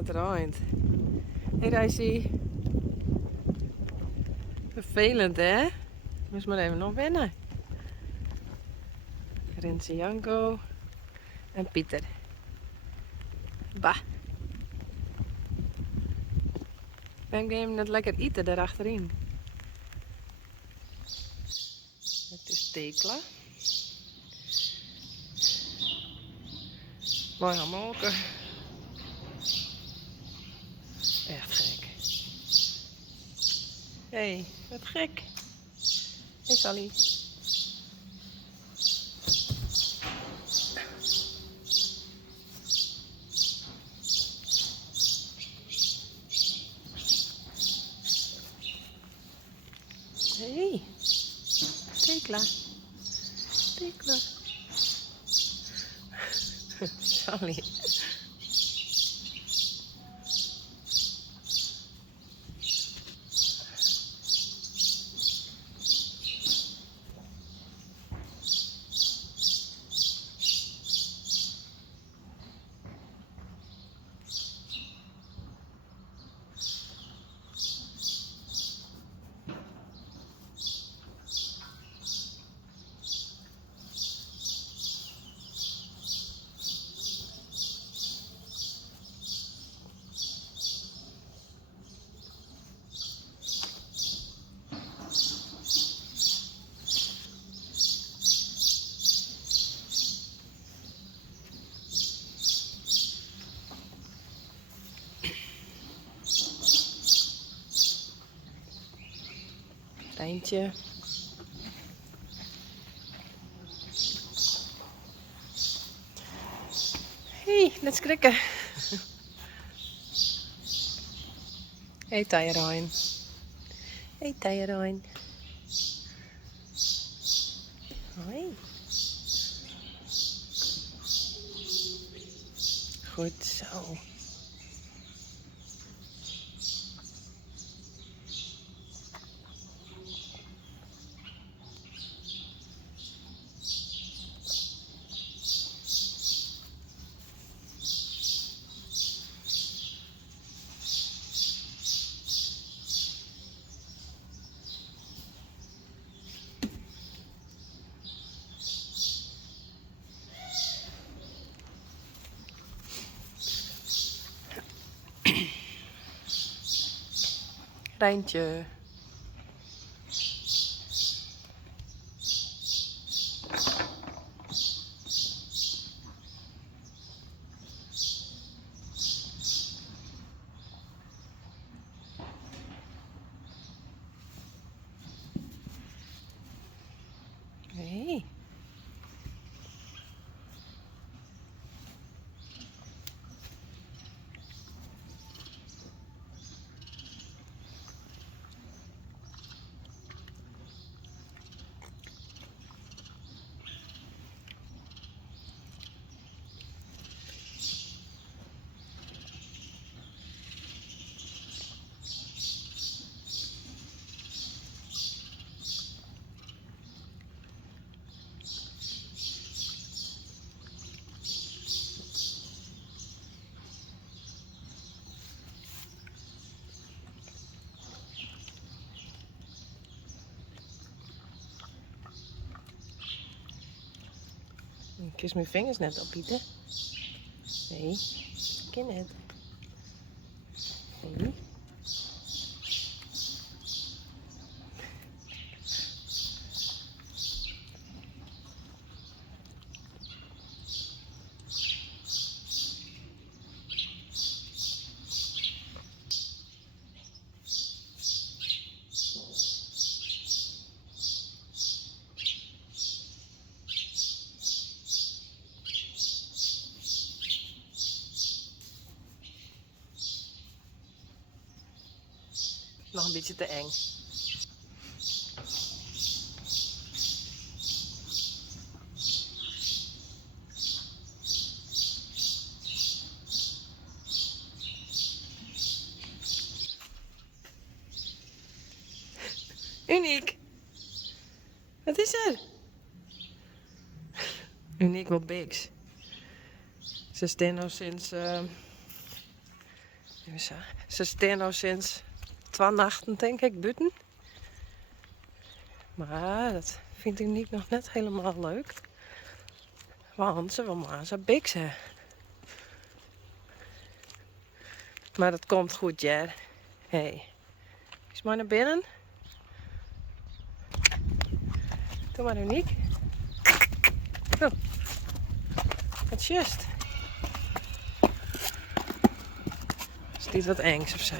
Het raait. Hé Reissie. Vervelend hè? Moest maar even nog wennen. Rinse Janko en Pieter. Bah. Ben ik hem net lekker eten daarachterin. Het is Tekla. Mooi gaan molken. Echt gek. Hé, wat gek. Hé Sally. Hé. Tekla. Tekla. Sally. Eindje. Hé, net schrikken. Hé Tijrein. Hé Tijrein. Hoi. Goed zo. Rijntje. Hé. Ik kus mijn vingers net op, Pieter. Nee, ken het. Nee. Nog een beetje te eng. Uniek. Wat is er? Uniek wil Bigs. Ze staan al sinds Dus, ze staan nou sinds 2 nachten, denk ik, buiten. Maar dat vind ik niet nog net helemaal leuk. Want ze wil maar zo biksen. Maar dat komt goed, ja. Hey. Is maar naar binnen. Doe maar, Uniek. Oh. Wat just. Is dit wat engs of zo?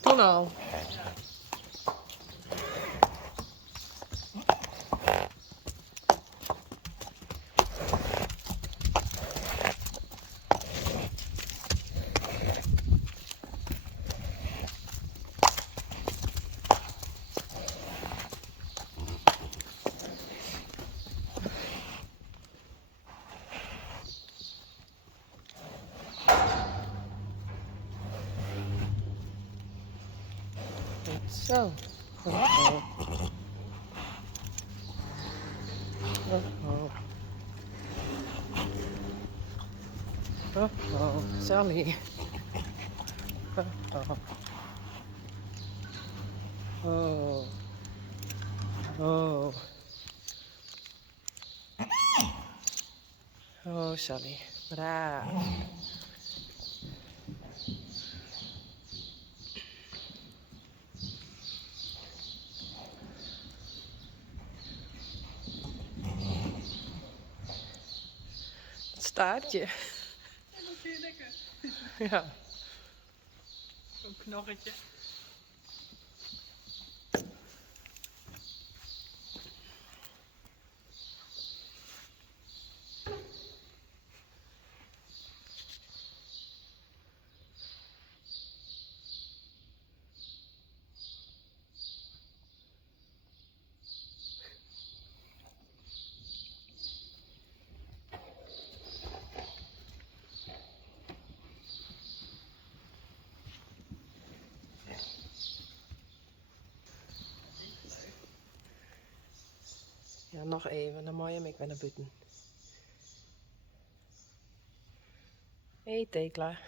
Toen al. Zo. Oh. Oh. Oh. Sally. Oh. Oh. Oh. Oh, Sally. Braaf. Het staartje. En dat vind je lekker. Ja. Zo'n knorretje. Ja, nog even, dan moet je hem ik weer naar buiten. Hé, Tekla.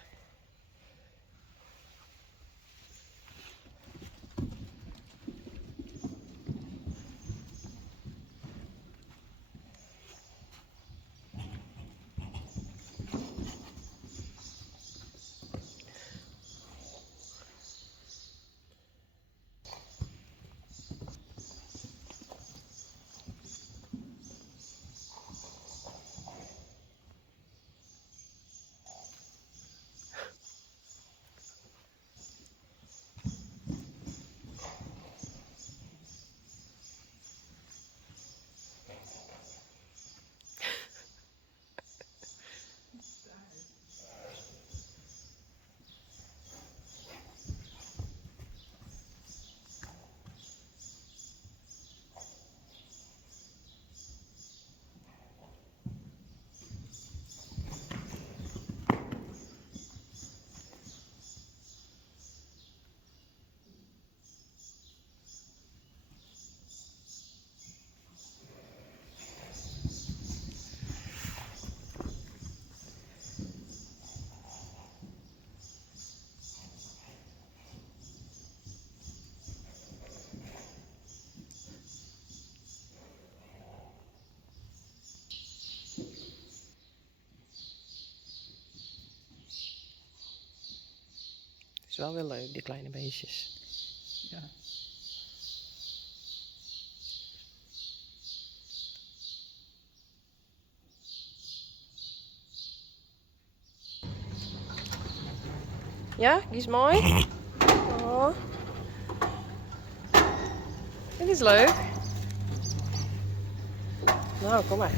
Is wel weer leuk, die kleine beestjes. Ja. Ja, die is mooi. Oh. Dit is leuk. Nou, kom maar.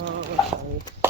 Oh, sorry.